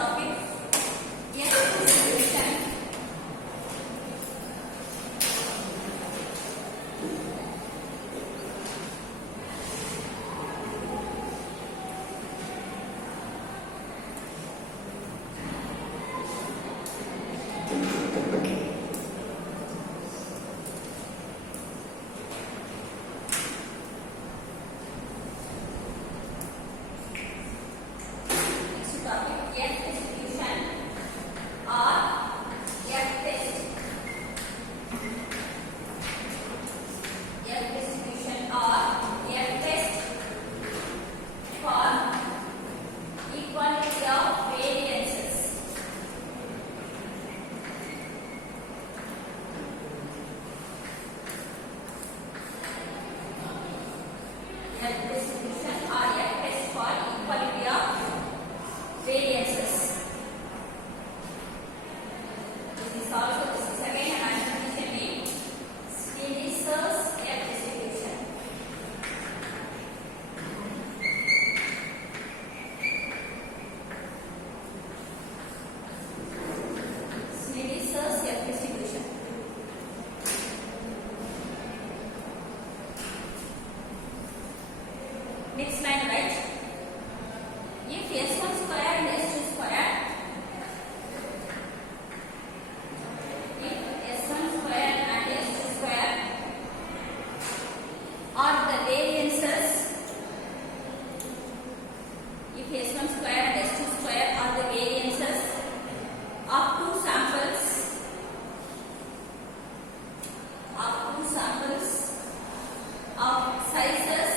topic distribution. Next line, right? If S1 square and S2 square, if S1 square and S2 square are the variances, if S1 square and S2 square are the variances of two samples of sizes,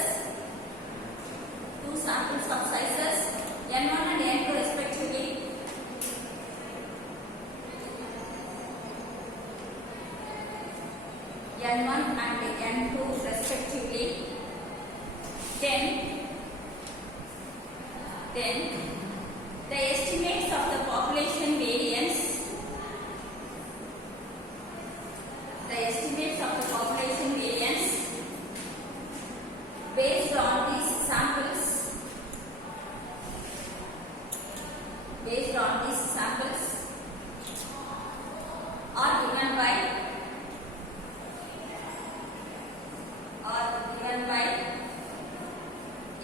samples of sizes n1 and n2 respectively, n1 and n2 respectively, then the estimates of the population variance, based on these samples are given by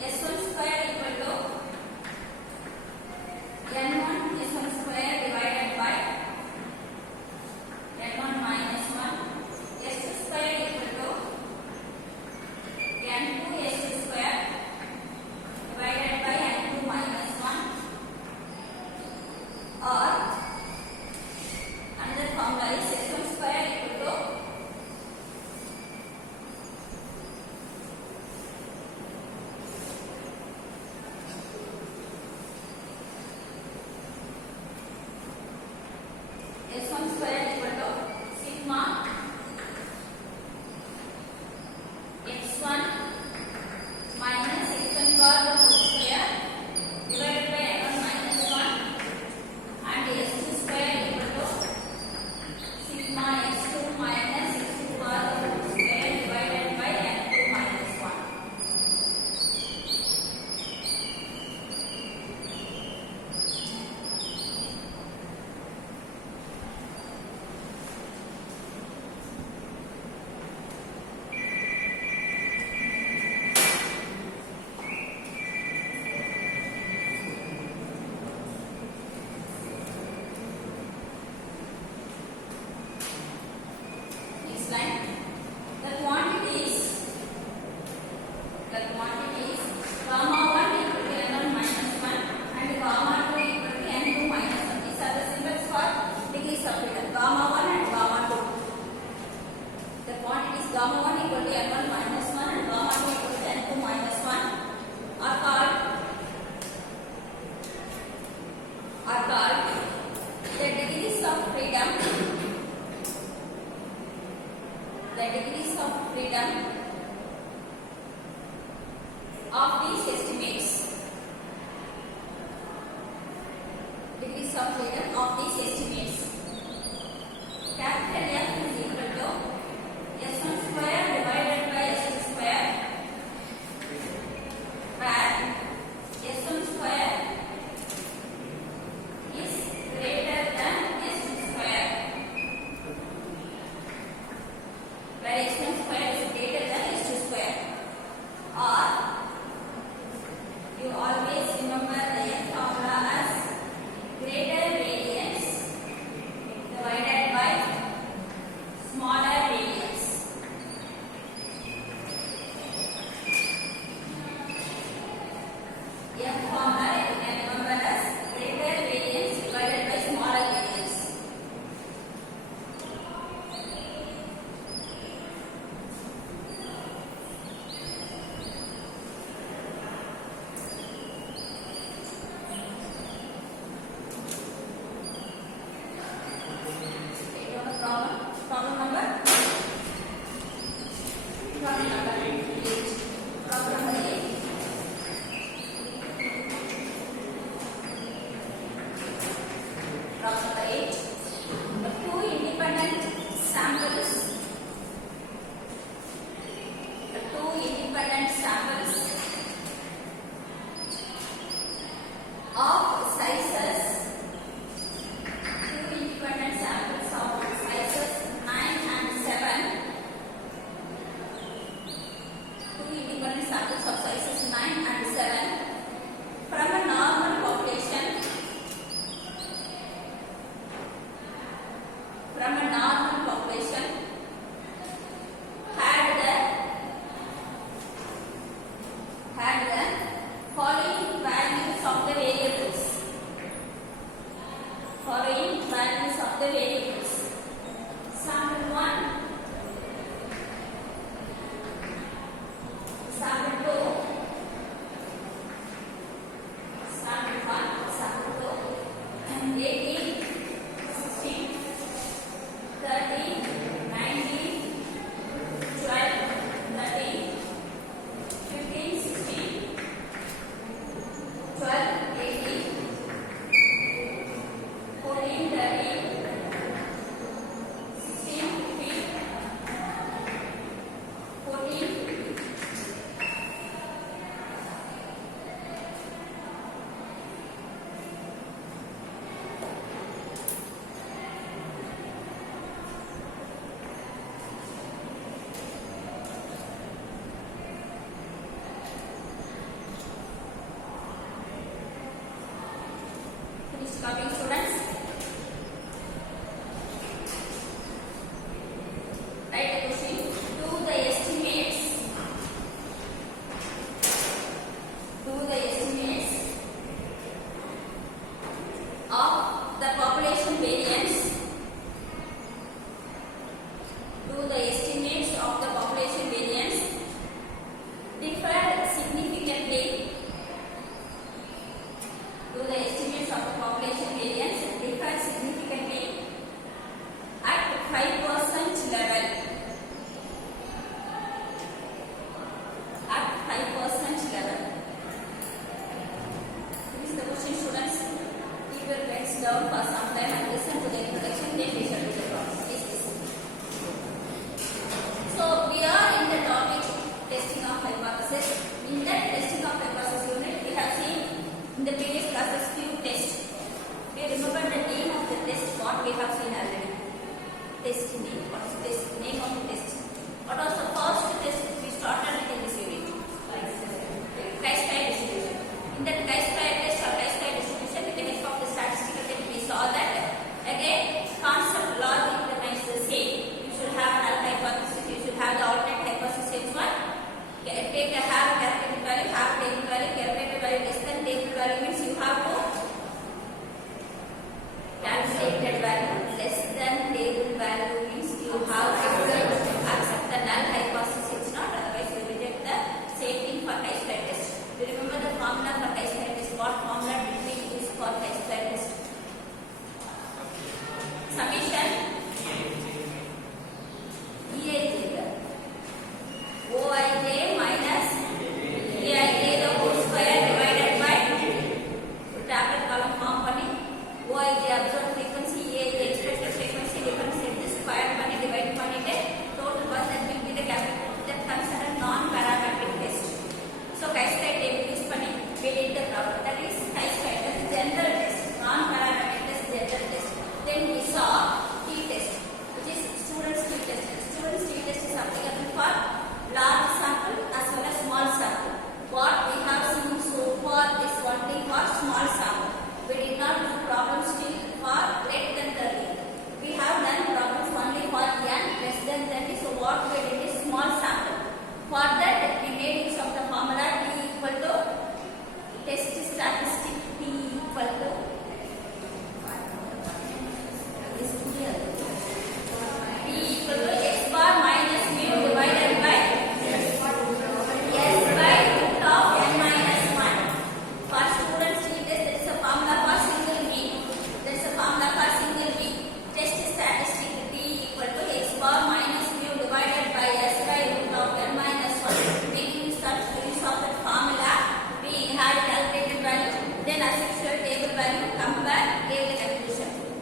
S1 square equal to n1 S1 square divided by n1 minus 1, S2 square equal to n2 S2 square divided by n2 minus 1, or another formula is S1 square equal to S1 square equal to sigma x1 minus x1 bar the whole square divided by n1 minus 1, and S2 square equal to sigma x2 minus x2 bar the whole square divided by n2 minus 1. Next line. The quantities gamma 1 equal to n1 minus 1 and gamma 2 equal to n2 minus 1. These are the symbols for degrees of freedom. Gamma 1 and gamma 2. The quantities gamma 1 equal to n1 minus 1 and gamma 2 equal to n2 minus 1 are called the degrees of freedom. The degrees of freedom of these estimates. Degrees of freedom of these estimates. Capital F is equal to S1 square divided by S2 square, where S1 square formula you can remember as greater variance divided by smaller variance. Problem number 8. Problem number 8. Problem number 8. Problem number 8. The two independent samples of sizes 9 and 7 from a normal population had the following values of the variables. Sample 1, sample 2, sample 1, sample 2, 18, 16, 13, 19, 12, 13, 15, 16, 12, 18, 14, 13, 16, 15, 14, 15. Finish copying, students. Write the question. Do the estimates of the population variance differ significantly at 5% level. This is the question, students. Keep your pens down for some time and listen to the introduction. Then we shall do the problem. Please listen. So we are in the topic testing of hypothesis. In that testing of hypothesis unit, we have seen in the previous classes few tests. We remember the name of the test. What we have seen already. Test name. What is test name of the test? What was the first test we started in this unit? Chi-square distribution. In that chi-square test or chi-square distribution, with the help of the statistical technique, we saw that again concept logic remains the same. You should have an null hypothesis. You should have the alternate hypothesis one. Take a have calculated value, have table value, calculated value less than table value means you have to calculated value less than table value means you have to accept the null hypothesis.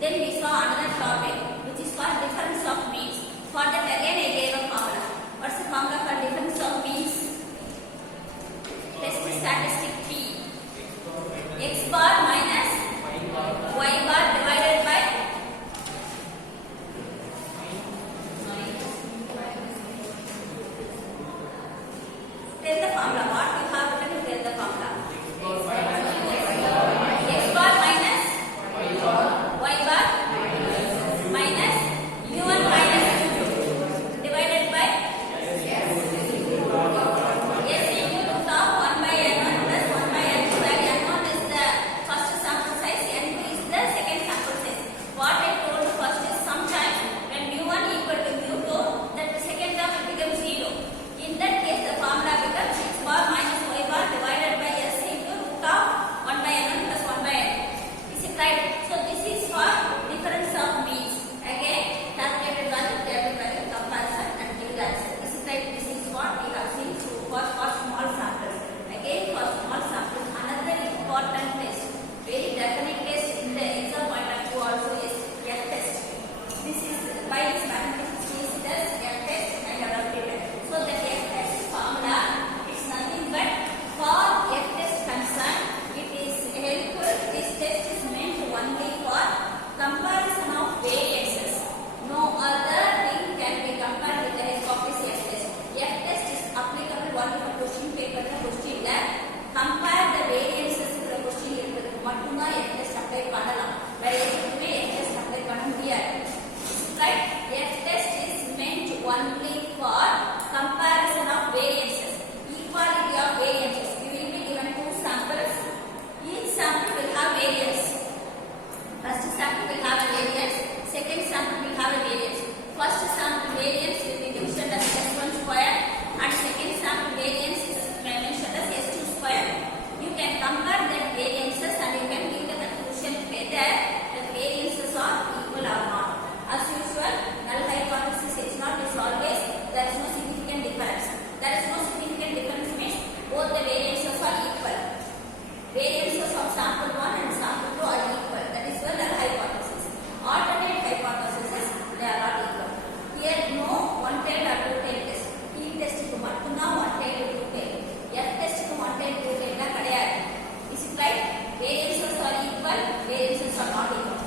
Then we saw another topic which is called difference of means. For that again I gave a formula. What's the formula for difference of means? Test statistic P. X bar minus y bar divided by tell the formula. What you have written is tell the formula. X bar minus y bar minus u1 minus u2 divided by s into root of 1 by n1 plus 1 by n2, where n1 is the first sample size, n2 is the second sample size. What I told first is sometimes when u1 equal to u2, that the second term will become 0. In that case, the formula becomes x bar minus y bar divided by s into root of 1 by n1 plus 1 by n. Is it right? So this is for difference of means. Again, calculated value, table value, comparison and give the answer. Is it right? This is what we have seen for small samples. Again, for small samples, another important test, very definite test in the exam point of view also is F test. This is by this mathematics is test, F test I have updated. So the F test formula is nothing but for F test concern, it is helpful. This test is meant only for comparison of variances. No other thing can be compared with the help of this F test. F test is applicable only for question paper question that compare the variances to the question இருக்கிறது மட்டும்தான் F test apply பண்ணலாம். வேற எதுக்குமே F test apply பண்ண முடியாது. Right? F test is meant only for comparison of variances, equality of variances. You will be given two samples. Each sample will have variance. First sample will have a variance. Second sample will have a variance. First sample variance will be mentioned as s1 square and second sample variance is mentioned as s2 square. You can compare the variances and you can give the conclusion whether the variances are equal or not. As usual, null hypothesis H0 is always there is no significant difference. There is no significant difference means both the variances are equal. Variances of sample 1 and sample 2 are equal. That is the null hypothesis. Alternate hypothesis is they are not equal. Here no one tail or two tail test. T test க்கு மட்டும் தான் one tail two tail. F test க்கு one tail two tail லாம் கிடையாது. Is it right? Variances are equal, variances are not equal.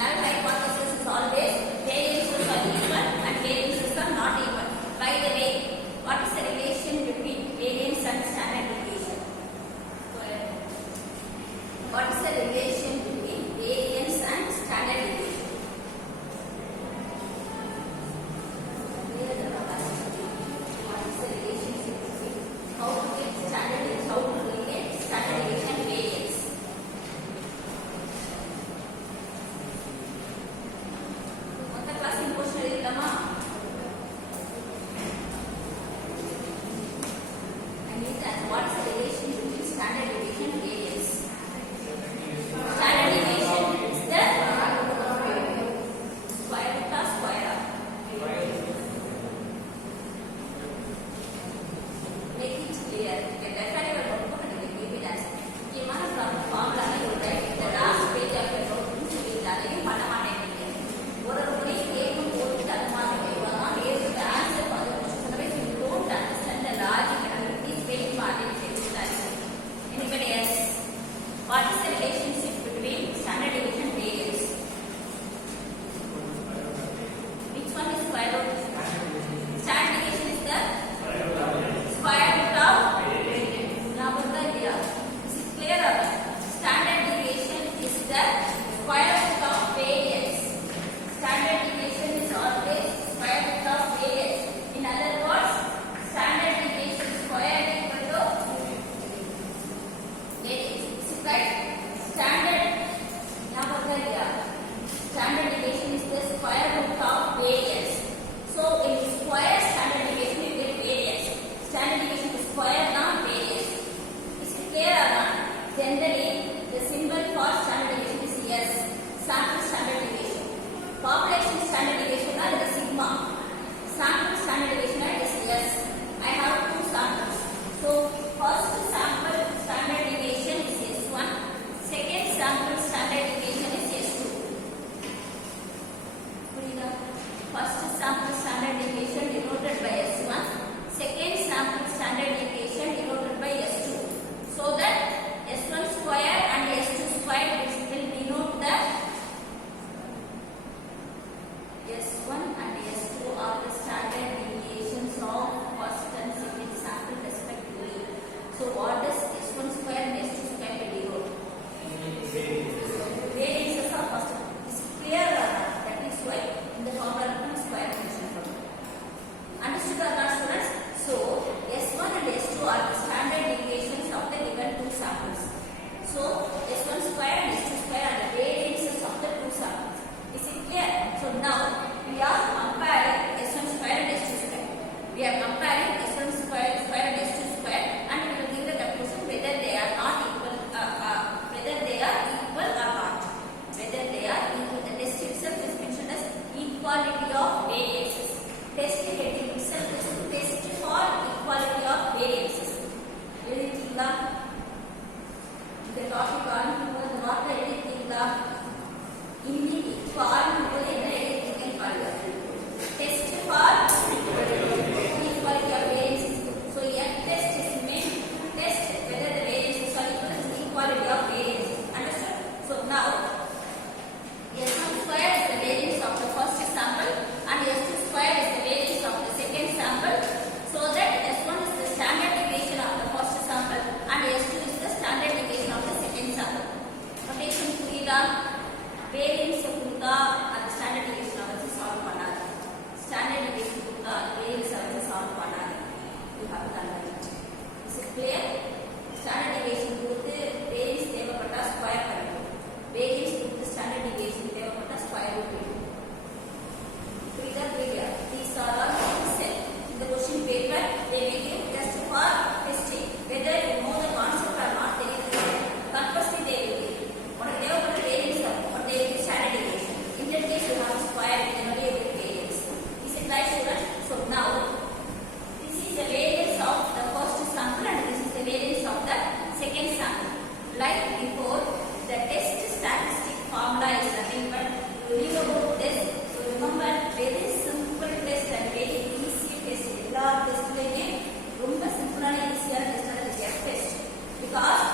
Null hypothesis is always variances are equal and variances are not equal. By the way, what is the relation between variance and standard deviation? What is the relation between variance and standard deviation? Here the capacity. What is the relationship between how to get standard deviation, how to relate standard deviation and variance? மொத்த class imposition எழுதிடலாமா? And what is the relation between standard deviation and variance? Topic ஆரம்பிக்கும்போது அந்த வார்த்தை எழுதிட்டீங்களா? இன்னைக்கு இப்போ ஆரம்பிக்கும்போது என்ன எழுதிட்டீங்கன்னு பாருங்க. Test for equality of variance. So a test is meant to test whether the variance is equal to the equality of variance. Understood? So now S1 square is the variance of the first sample and S2 square is the variance of the second sample. So that S1 is the standard deviation of the first sample and S2 is the standard deviation of the second sample. Notation புரியுதா? variance கொடுத்தா அந்த standard deviation வச்சு solve பண்ணாது. Standard deviation கொடுத்தா variance வச்சு solve பண்ணாது. You have to understand. Is it clear? Standard deviation கொடுத்து variance தேவைப்பட்டா square பண்ணிடும். Variance கொடுத்து standard deviation தேவைப்பட்டா square root பண்ணிடும். புரியுதா? clear? These are all set. In the question paper, they make it just for testing. Whether you know the concept or not, they will give. Compulsory they will give. உனக்கு தேவைப்பட்ட variance or they will give standard deviation. In that case, you have square and then only you will variance. Is it right, students? So now, this is the variance of the first sample and this is the variance of the second sample. Like before, the test statistic formula is nothing but you read about this. So remember, very simple test and very easy test. எல்லா டெஸ்ட்லயுமே ரொம்ப சிம்பிளான ஈஸியான test அது test because